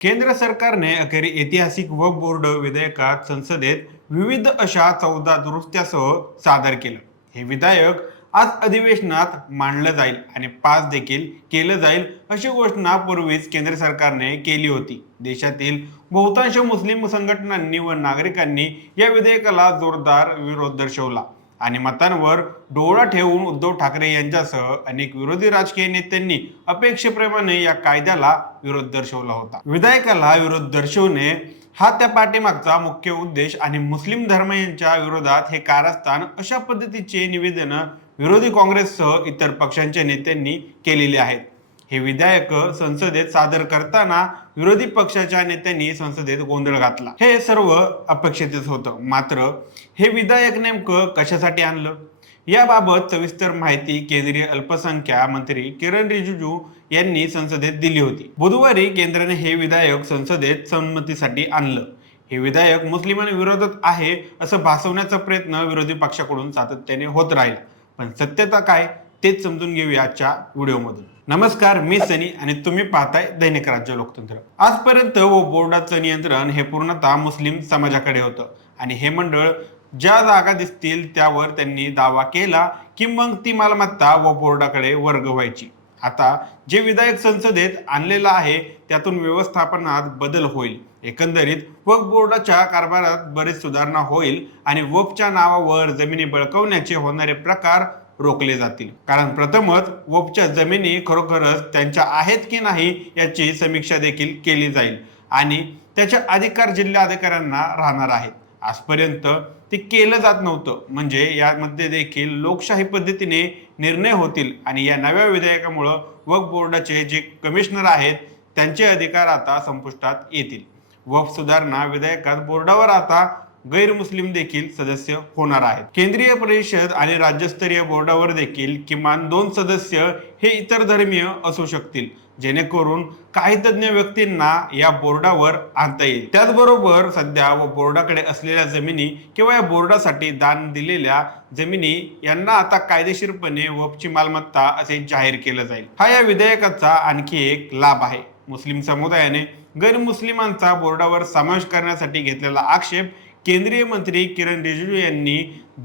केंद्र सरकारने अखेर ऐतिहासिक व बोर्ड विधेयकात संसदेत विविध अशा चौदा दुरुस्त्यासह सादर केलं. हे विधेयक आज अधिवेशनात मांडलं जाईल आणि पास देखील केलं जाईल अशी घोषणा पूर्वीच केंद्र सरकारने केली होती. देशातील बहुतांश मुस्लिम संघटनांनी व नागरिकांनी या विधेयकाला जोरदार विरोध दर्शवला. आणि मतांवर डोळा ठेवून उद्धव ठाकरे यांच्यासह अनेक विरोधी राजकीय नेत्यांनी अपेक्षेप्रमाणे या कायद्याला विरोध दर्शवला होता. विधायकाला विरोध दर्शवणे हा त्या पाठीमागचा मुख्य उद्देश आणि मुस्लिम धर्म यांच्या विरोधात हे कारस्थान अशा पद्धतीचे निवेदन विरोधी काँग्रेससह इतर पक्षांच्या नेत्यांनी केलेले आहेत. हे विधेयक संसदेत सादर करताना विरोधी पक्षाच्या नेत्यांनी संसदेत गोंधळ घातला. हे सर्व अपेक्षितच होतं. मात्र हे विधेयक नेमकं कशासाठी आणलं? याबाबत सविस्तर माहिती केंद्रीय अल्पसंख्या मंत्री किरण रिजिजू यांनी संसदेत दिली होती. बुधवारी केंद्राने हे विधेयक संसदेत संमतीसाठी आणलं. हे विधेयक मुस्लिमांविरोधात आहे असं भासवण्याचा प्रयत्न विरोधी पक्षाकडून सातत्याने होत राहिला. पण सत्यता काय? तेच समजून घेऊया आजच्या व्हिडिओमधून. नमस्कार मी सनी आणि तुम्ही पाहताय दैनिक राज्य लोकतंत्र. आजपर्यंत व बोर्डाचं नियंत्रण हे पूर्णतः मुस्लिम समाजाकडे होतं. आणि हे मंडळ ज्या जागा दिसतील त्यावर त्यांनी दावा केला की मग ती मालमत्ता व बोर्डाकडे वर्ग व्हायची. आता जे विधायक संसदेत आणलेलं आहे त्यातून व्यवस्थापनात बदल होईल. एकंदरीत वक्फ बोर्डाच्या कारभारात बरेच सुधारणा होईल आणि वक्फच्या नावावर जमिनी बळकवण्याचे होणारे प्रकार रोखले जातील. कारण प्रथमच वक्फच्या जमिनी खरोखरच त्यांच्या आहेत की नाही याची समीक्षा देखील केली जाईल आणि त्याचे अधिकार जिल्हा अधिकाऱ्यांना राहणार आहेत. आजपर्यंत ते केलं जात नव्हतं. म्हणजे यामध्ये देखील लोकशाही पद्धतीने निर्णय होतील आणि या नव्या विधेयकामुळं वक्फ बोर्डाचे जे कमिशनर आहेत त्यांचे अधिकार आता संपुष्टात येतील. वक्फ सुधारणा विधेयकात बोर्डावर आता गैरमुस्लिम देखील सदस्य होणार आहेत. केंद्रीय परिषद आणि राज्यस्तरीय बोर्डावर देखील किमान दोन सदस्य हे इतर धर्मीय असू शकतील जेणेकरून काही तज्ज्ञ व्यक्तींना या बोर्डावर आणता येईल. त्याचबरोबर सध्या व बोर्डाकडे असलेल्या जमिनी किंवा या बोर्डासाठी दान दिलेल्या जमिनी यांना आता कायदेशीरपणे वपची मालमत्ता असे जाहीर केलं जाईल. हा या विधेयकाचा आणखी एक लाभ आहे. मुस्लिम समुदायाने गैरमुस्लिमांचा बोर्डावर समावेश करण्यासाठी घेतलेला आक्षेप केंद्रीय मंत्री किरण रिजिजू यांनी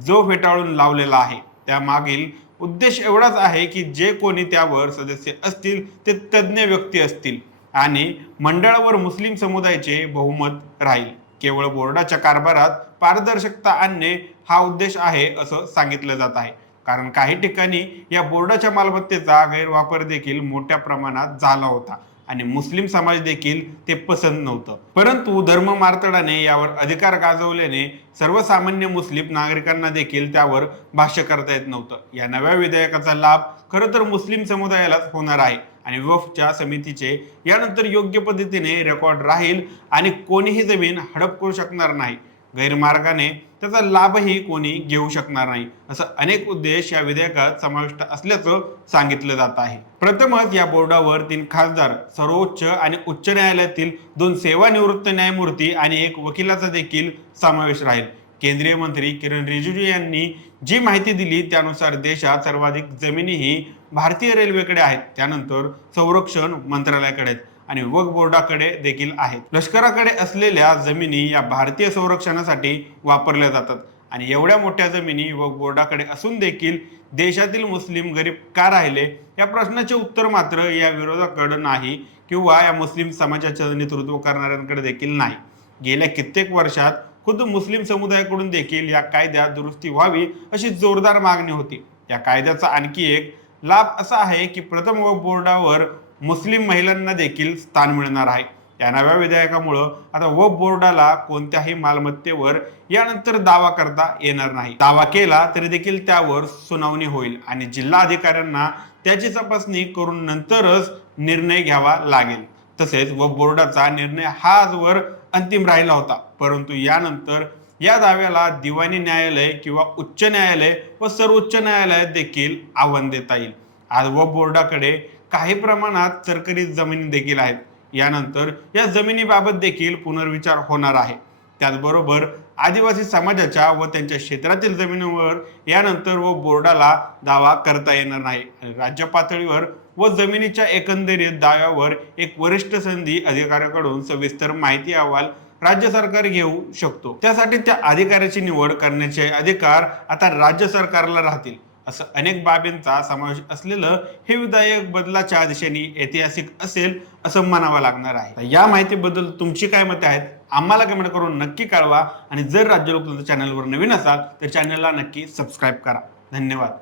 जो फेटाळून लावलेला आहे त्यामागील उद्देश एवढाच आहे की जे कोणी त्यावर सदस्य असतील ते तज्ज्ञ व्यक्ती असतील आणि मंडळावर मुस्लिम समुदायाचे बहुमत राहील. केवळ बोर्डाच्या कारभारात पारदर्शकता आणणे हा उद्देश आहे असं सांगितलं जात आहे. कारण काही ठिकाणी या बोर्डाच्या मालमत्तेचा गैरवापर देखील मोठ्या प्रमाणात झाला होता. आणि मुस्लिम समाज देखील ते पसंत नव्हतं. परंतु धर्म मार्तडाने यावर अधिकार गाजवल्याने सर्वसामान्य मुस्लिम नागरिकांना देखील त्यावर भाष्य करता येत नव्हतं. या नव्या विधेयकाचा लाभ खरं तर मुस्लिम समुदायालाच होणार आहे आणि वफच्या समितीचे यानंतर योग्य पद्धतीने रेकॉर्ड राहील आणि कोणीही जमीन हडप करू शकणार नाही. गैरमार्गाने त्याचा लाभही कोणी घेऊ शकणार नाही. असं अनेक उद्देश या विधेयकात समाविष्ट असल्याचं सांगितलं जात आहे. प्रथमच या बोर्डावर तीन खासदार सर्वोच्च आणि उच्च न्यायालयातील दोन सेवानिवृत्त न्यायमूर्ती आणि एक वकिलाचा देखील समावेश राहील. केंद्रीय मंत्री किरण रिजिजू यांनी जी माहिती दिली त्यानुसार देशात सर्वाधिक जमिनीही भारतीय रेल्वेकडे आहेत. त्यानंतर संरक्षण मंत्रालयाकडे आहेत. आणि वक्फ बोर्डाकडे देखील आहेत. लष्कराकडे असलेल्या जमिनी या भारतीय संरक्षणासाठी वापरल्या जातात. आणि एवढ्या मोठ्या जमिनी वक्फ बोर्डाकडे असून देखील देशातील मुस्लिम गरीब का राहिले? या प्रश्नाचे उत्तर मात्र या विरोधाकडे नाही किंवा या मुस्लिम समाजाचं नेतृत्व करणाऱ्यांकडे देखील नाही. गेल्या कित्येक वर्षात खुद्द मुस्लिम समुदायाकडून देखील या कायद्यात दुरुस्ती व्हावी अशी जोरदार मागणी होती. या कायद्याचा आणखी एक लाभ असा आहे की प्रथम वक बोर्डावर मुस्लिम महिलांना देखील स्थान मिळणार आहे. या नव्या विधेयकामुळं आता व बोर्डाला कोणत्याही मालमत्तेवर यानंतर दावा करता येणार नाही. दावा केला तरी देखील त्यावर सुनावणी होईल आणि जिल्हा अधिकाऱ्यांना त्याची तपासणी करून नंतरच निर्णय घ्यावा लागेल. तसेच व बोर्डाचा निर्णय हा आजवर अंतिम राहिला होता. परंतु यानंतर या दाव्याला दिवाणी न्यायालय किंवा उच्च न्यायालय व सर्वोच्च न्यायालयात देखील आव्हान देता येईल. आज व बोर्डाकडे काही प्रमाणात सरकारी जमिनी देखील आहेत. यानंतर या जमिनीबाबत देखील पुनर्विचार होणार आहे. त्याचबरोबर आदिवासी समाजाच्या व त्यांच्या क्षेत्रातील जमिनीवर यानंतर व बोर्डाला दावा करता येणार नाही. राज्य पातळीवर व जमिनीच्या एकंदरीत दाव्यावर एक वरिष्ठ संधी अधिकाऱ्याकडून सविस्तर माहिती अहवाल राज्य सरकार घेऊ शकतो. त्यासाठी त्या अधिकाऱ्याची निवड करण्याचे अधिकार आता राज्य सरकारला राहतील. असं अनेक बाबींचा समावेश असलेलं हे विधायक बदलाच्या दिशेने ऐतिहासिक असेल असं म्हणावं लागणार आहे. या माहितीबद्दल तुमची काय मते आहेत? आम्हाला कमेंट करून नक्की कळवा. आणि जर राज्य लोकतंत्र चॅनलवर नवीन असाल तर चॅनलला नक्की सबस्क्राईब करा. धन्यवाद.